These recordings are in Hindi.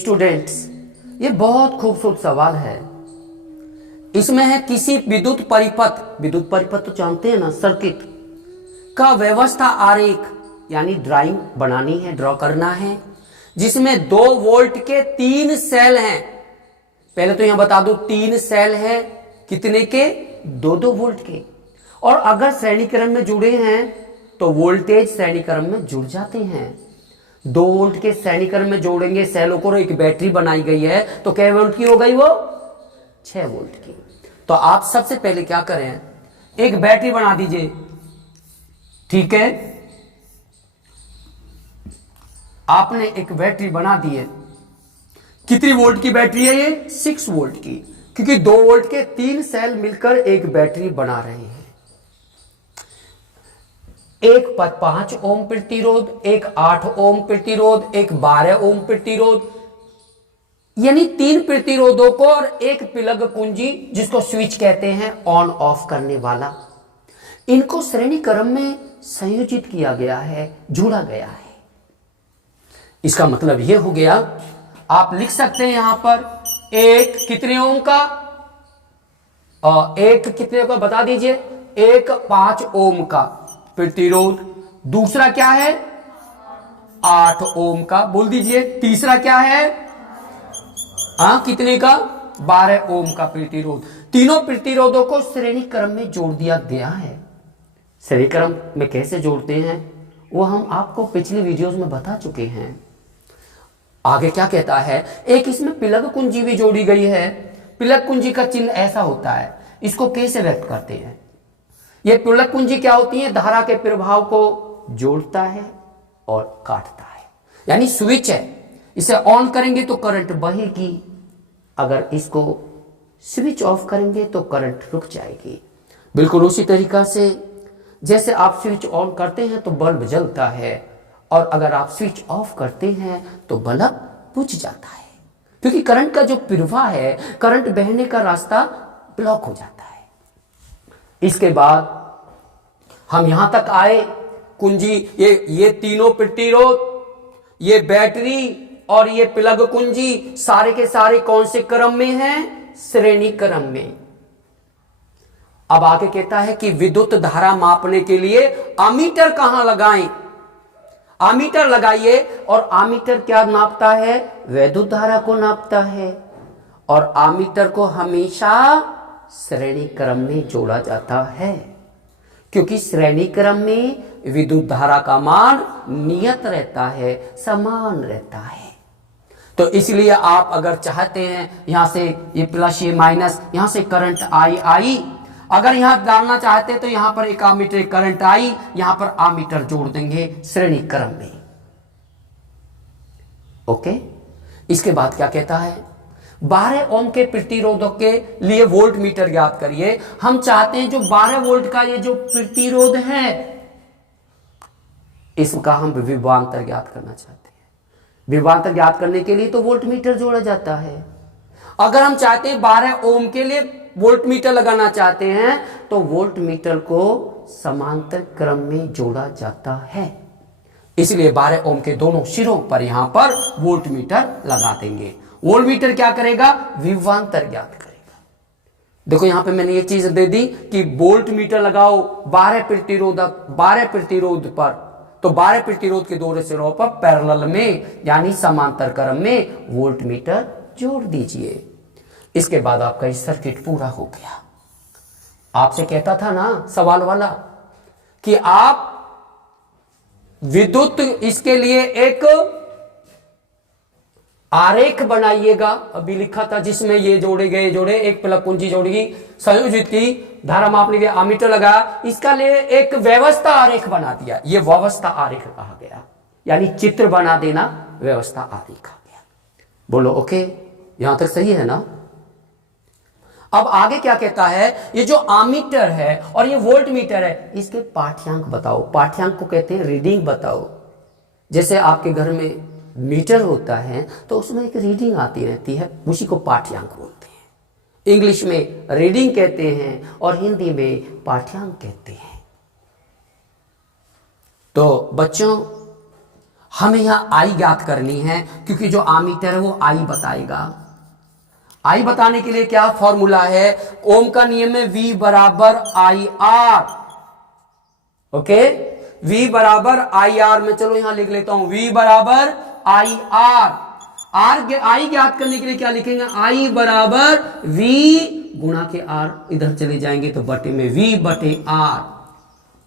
स्टूडेंट्स, ये बहुत खूबसूरत सवाल है। इसमें है किसी विद्युत परिपथ तो जानते हैं ना, सर्किट का व्यवस्था आरेख यानी ड्राइंग बनानी है, ड्रॉ करना है, जिसमें 2 वोल्ट के 3 सेल हैं। पहले तो यहां बता दो 3 सेल हैं कितने के, 2-2 वोल्ट के। और अगर श्रेणी क्रम में जुड़े हैं तो वोल्टेज श्रेणी क्रम में जुड़ जाते हैं। 2 वोल्ट के श्रेणी क्रम में जोड़ेंगे सेलों को, एक बैटरी बनाई गई है तो क्या वोल्ट की हो गई वो, 6 वोल्ट की। तो आप सबसे पहले क्या करें, एक बैटरी बना दीजिए, ठीक है। आपने एक बैटरी बना दी है, कितनी वोल्ट की बैटरी है ये, 6 वोल्ट की, क्योंकि 2 वोल्ट के 3 सेल मिलकर एक बैटरी बना रहे हैं। एक 5 ओम प्रतिरोध, एक 8 ओम प्रतिरोध, एक 12 ओम प्रतिरोध, यानी 3 प्रतिरोधों को और एक प्लग कुंजी जिसको स्विच कहते हैं ऑन ऑफ करने वाला, इनको श्रेणी क्रम में संयोजित किया गया है, जोड़ा गया है। इसका मतलब यह हो गया, आप लिख सकते हैं यहां पर एक कितने ओम का, एक कितने का बता दीजिए, एक 5 ओम का प्रतिरोध, दूसरा क्या है 8 ओम का, बोल दीजिए, तीसरा क्या है कितने का, 12 ओम का प्रतिरोध। तीनों प्रतिरोधों को श्रेणी क्रम में जोड़ दिया गया है। श्रेणी क्रम में कैसे जोड़ते हैं वो हम आपको पिछली वीडियोस में बता चुके हैं। आगे क्या कहता है, एक इसमें प्लग कुंजी भी जोड़ी गई है। प्लग कुंजी का चिन्ह ऐसा होता है, इसको कैसे व्यक्त करते हैं, यह प्लग कुंजी क्या होती है, धारा के प्रभाव को जोड़ता है और काटता है, यानी स्विच है, इसे ऑन करेंगे तो करंट बहेगी, अगर इसको स्विच ऑफ करेंगे तो करंट रुक जाएगी। बिल्कुल उसी तरीका से जैसे आप स्विच ऑन करते हैं तो बल्ब जलता है, और अगर आप स्विच ऑफ करते हैं तो बल्ब बुझ जाता है, क्योंकि करंट का जो प्रवाह है, करंट बहने का रास्ता ब्लॉक हो जाता है। इसके बाद हम यहां तक आए, कुंजी, ये तीनों प्रतिरोध, ये बैटरी और ये प्लग कुंजी सारे के सारे कौन से क्रम में हैं, श्रेणी क्रम में। अब आगे कहता है कि विद्युत धारा मापने के लिए अमीटर कहां लगाएं, अमीटर लगाइए, और अमीटर क्या नापता है, विद्युत धारा को नापता है, और अमीटर को हमेशा श्रेणी क्रम में जोड़ा जाता है, क्योंकि श्रेणी क्रम में विद्युत धारा का मान नियत रहता है, समान रहता है। तो इसलिए आप अगर चाहते हैं यहां से ये प्लस ये माइनस, यहां से करंट आई, अगर यहां डालना चाहते हैं तो यहां पर एक अमीटर करंट आई, यहां पर अमीटर जोड़ देंगे श्रेणी क्रम में। ओके, इसके बाद क्या कहता है, 12 ओम के प्रतिरोधक के लिए वोल्ट मीटर ज्ञात करिए। हम चाहते हैं जो 12 वोल्ट का ये जो प्रतिरोध है, इसका हम विभवांतर ज्ञात करना चाहते हैं। विभवांतर ज्ञात करने के लिए तो वोल्ट मीटर जोड़ा जाता है। अगर हम चाहते हैं 12 ओम के लिए वोल्ट मीटर लगाना चाहते हैं तो वोल्ट मीटर को समांतर क्रम में जोड़ा जाता है, इसलिए 12 ओम के दोनों सिरों पर यहां पर वोल्ट मीटर लगा देंगे। वोल्ट मीटर क्या करेगा, विभवांतर ज्ञात करेगा। देखो यहां पे मैंने ये चीज दे दी कि वोल्ट मीटर लगाओ 12 प्रतिरोध पर, तो 12 प्रतिरोध के दोनों सिरों पर पैरेलल में यानी समांतर क्रम में वोल्ट मीटर जोड़ दीजिए। इसके बाद आपका ये सर्किट पूरा हो गया। आपसे कहता था ना सवाल वाला कि आप विद्युत इसके लिए एक आरेख बनाइएगा, अभी लिखा था, जिसमें ये जोड़े एक प्लग कुंजी जोड़ेगी, संयोजित की, धारा मापने के लिए अमीटर लगाया, इसका लिए एक व्यवस्था आरेख बना दिया। ये व्यवस्था आरेख कहा गया, यानी चित्र बना देना, व्यवस्था आरेख कहा गया। बोलो ओके, यहां तक सही है ना। अब आगे क्या कहता है, ये जो अमीटर है और ये वोल्ट मीटर है, इसके पाठ्यांक बताओ। पाठ्यांक को कहते हैं रीडिंग बताओ। जैसे आपके घर में मीटर होता है तो उसमें एक रीडिंग आती रहती है, उसी को पाठ्यांक बोलते हैं। इंग्लिश में रीडिंग कहते हैं और हिंदी में पाठ्यांक कहते हैं। तो बच्चों, हमें यहाँ आई ज्ञात करनी है, क्योंकि जो आमीटर है वो आई बताएगा। आई बताने के लिए क्या फॉर्मूला है, ओम का नियम है V बराबर आई आर। ओके, V बराबर आई आर। में चलो यहां लिख लेता हूं V बराबर आई आर। आई ज्ञात करने के लिए क्या लिखेंगे, आई बराबर V गुणा के R, इधर चले जाएंगे तो बटे में V बटे R।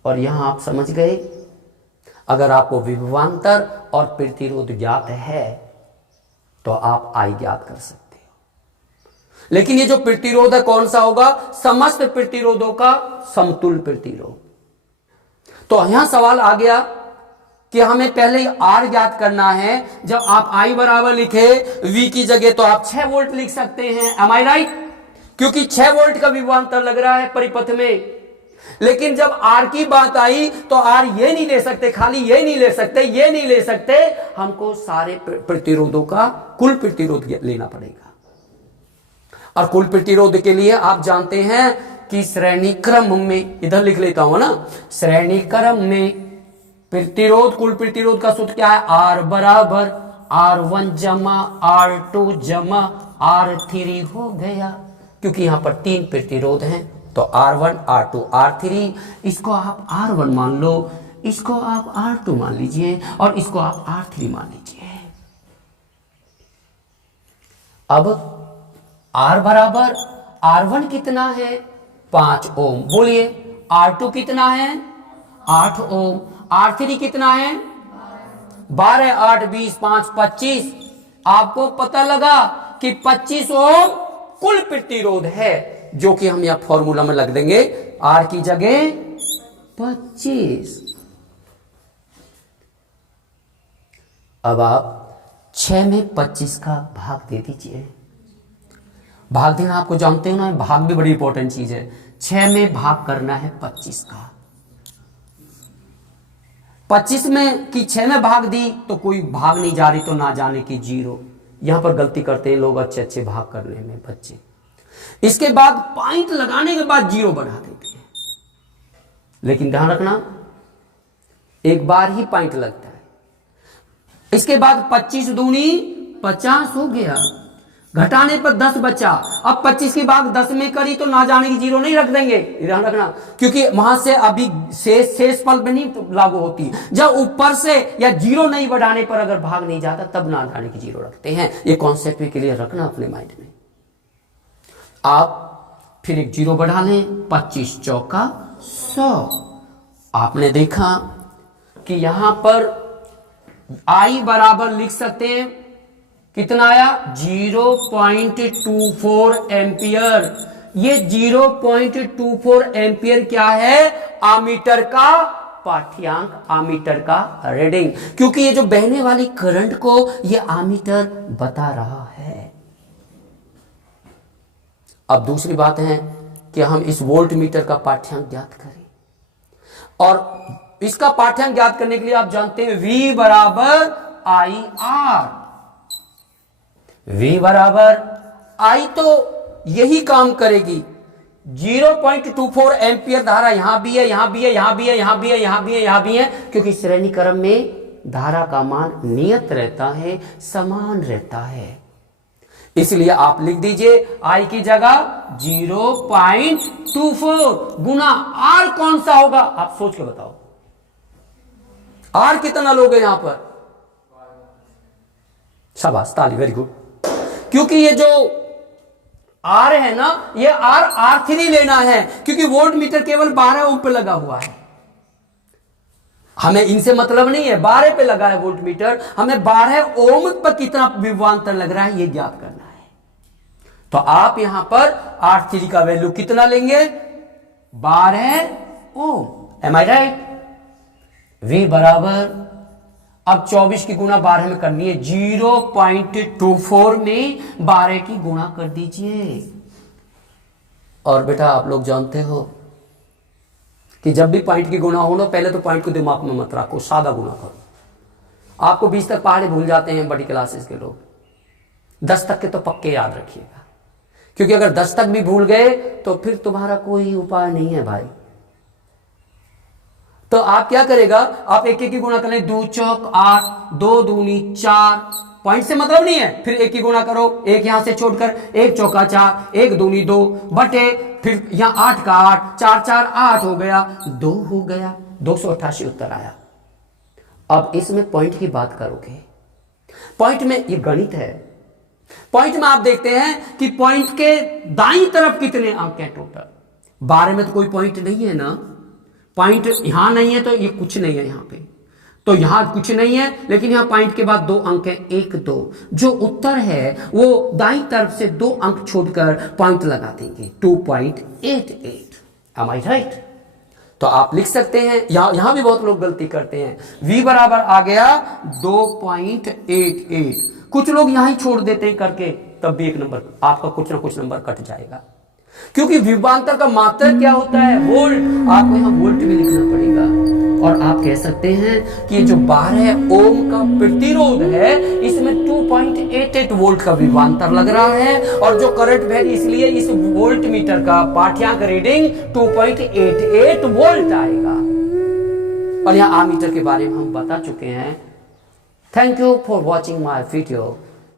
और यहां आप समझ गए, अगर आपको विभवांतर और प्रतिरोध ज्ञात है तो आप आई ज्ञात कर सकते हो। लेकिन ये जो प्रतिरोध है कौन सा होगा, समस्त प्रतिरोधों का समतुल्य प्रतिरोध। तो यहां सवाल आ गया कि हमें पहले R ज्ञात करना है। जब आप I बराबर लिखे V की जगह तो आप 6 वोल्ट लिख सकते हैं, एम आई राइट, क्योंकि 6 वोल्ट का विभवांतर लग रहा है परिपथ में। लेकिन जब R की बात आई तो R ये नहीं ले सकते, खाली ये नहीं ले सकते, ये नहीं ले सकते, हमको सारे प्रतिरोधों का कुल प्रतिरोध लेना पड़ेगा। और कुल प्रतिरोध के लिए आप जानते हैं कि श्रेणी क्रम में, इधर लिख लेता हूं ना, श्रेणी क्रम में प्रतिरोध, कुल प्रतिरोध का सूत्र क्या है, R बराबर R1 जमा R2 जमा R3 हो गया। क्योंकि यहां पर 3 प्रतिरोध हैं तो R1 R2 R3, इसको आप R1 मान लो, इसको आप R2 मान लीजिए और इसको आप R3 मान लीजिए। अब R बराबर R1 कितना है, 5 ओम, बोलिए। R2 कितना है, 8 ओम। R3 कितना है, 12, 8, 20, 5, 25। आपको पता लगा कि 25 ओम कुल प्रतिरोध है, जो कि हम यहां फॉर्मूला में लग देंगे, R की जगह 25। अब आप 6 में 25 का भाग दे दीजिए। भाग देना आपको जानते हो ना, भाग भी बड़ी इंपॉर्टेंट चीज है। 6 में भाग करना है 25 का। 25 में कि 6 में भाग दी तो कोई भाग नहीं जा रही तो ना जाने की 0। यहां पर गलती करते हैं लोग अच्छे अच्छे भाग करने में बच्चे। इसके बाद पॉइंट लगाने के बाद 0 बढ़ा देते हैं। लेकिन ध्यान रखना, एक बार ही पॉइंट लगता है। इसके बाद 25 दूनी 50 हो गया, घटाने पर 10 बचा। अब 25 की भाग 10 में करी तो ना जाने की 0 नहीं रख देंगे, ध्यान रखना, क्योंकि वहां से अभी शेष फल में नहीं लागू होती। जब ऊपर से या 0 नहीं बढ़ाने पर अगर भाग नहीं जाता तब ना जाने की 0 रखते हैं। ये कॉन्सेप्ट के लिए रखना अपने माइंड में। आप फिर एक 0 बढ़ा लें, 25 चौका 100। आपने देखा कि यहां पर I बराबर लिख सकते हैं, कितना आया, 0.24 एम्पियर। ये 0.24 एम्पियर क्या है, आमीटर का पाठ्यांक, आमीटर का रीडिंग। क्योंकि ये जो बहने वाली करंट को ये आमीटर बता रहा है। अब दूसरी बात है कि हम इस वोल्ट मीटर का पाठ्यांक ज्ञात करें, और इसका पाठ्यांक ज्ञात करने के लिए आप जानते हैं V बराबर आई आर। V बराबर I तो यही काम करेगी। 0.24 एम्पियर धारा यहां भी है, यहां भी है, यहां भी है, यहां भी है, यहां भी है, यहां भी है, क्योंकि श्रेणी क्रम में धारा का मान नियत रहता है, समान रहता है। इसलिए आप लिख दीजिए I की जगह 0.24 गुना R कौन सा होगा, आप सोच के बताओ। R कितना लोगे यहां पर, शाबाश, ताली, वेरी गुड। क्योंकि ये जो R है ना, ये R3 लेना है, क्योंकि वोल्ट मीटर केवल 12 ओम पे लगा हुआ है। हमें इनसे मतलब नहीं है, 12 पे लगा है वोल्ट मीटर, हमें 12 ओम पर कितना विभवांतर लग रहा है ये ज्ञात करना है। तो आप यहां पर R3 का वैल्यू कितना लेंगे, 12 ओम, एम आई राइट। V बराबर, अब 24 की गुणा 12 में करनी है, 0.24 में 12 की गुणा कर दीजिए। और बेटा आप लोग जानते हो कि जब भी पॉइंट की गुणा हो ना, पहले तो पॉइंट को दिमाग में मत रखो, सादा गुणा करो। आपको 20 तक पहाड़े भूल जाते हैं बड़ी क्लासेस के लोग, 10 तक के तो पक्के याद रखिएगा, क्योंकि अगर 10 तक भी भूल गए तो फिर तुम्हारा कोई उपाय नहीं है भाई। तो आप क्या करेगा, आप एक एक की गुणा करें, 2 चौक 8, 2 दूनी 4, पॉइंट से मतलब नहीं है, फिर एक की गुणा करो, एक यहां से छोड़कर, 1 चौका 4, 1 दूनी 2 बटे, फिर यहां 8 का 8, 4 4 8 हो गया, 2 हो गया, 288 उत्तर आया। अब इसमें पॉइंट की बात करोगे, पॉइंट में ये गणित है, पॉइंट में आप देखते हैं कि पॉइंट के दाईं तरफ कितने अंक हैं टोटल। 12 में तो कोई पॉइंट नहीं है ना, पॉइंट यहां नहीं है तो ये कुछ नहीं है, यहां पे तो यहां कुछ नहीं है, लेकिन यहां पॉइंट के बाद 2 अंक है, 1 2, जो उत्तर है वो दाईं तरफ से 2 अंक छोड़कर पॉइंट लगा देंगे, 2.88। Am I right? तो आप लिख सकते हैं, यहां भी बहुत लोग गलती करते हैं, v बराबर आ गया 2.88। कुछ लोग यहां ही छोड़ देते हैं करके, तब भी एक नंबर आपका कुछ ना कुछ नंबर कट जाएगा, क्योंकि विभवांतर का मात्रक क्या होता है, वोल्ट। आपको यहां वोल्ट भी लिखना पड़ेगा। और आप कह सकते हैं कि जो 12 ओम का प्रतिरोध है, इसमें 2.88 वोल्ट का विभवांतर लग रहा है, और जो करंट वैल्यू, इसलिए इस वोल्ट मीटर का पाठ्यांक रीडिंग 2.88 वोल्ट आएगा। और यहां आमीटर के बारे में हम बता चुके हैं। Thank you for watching my video.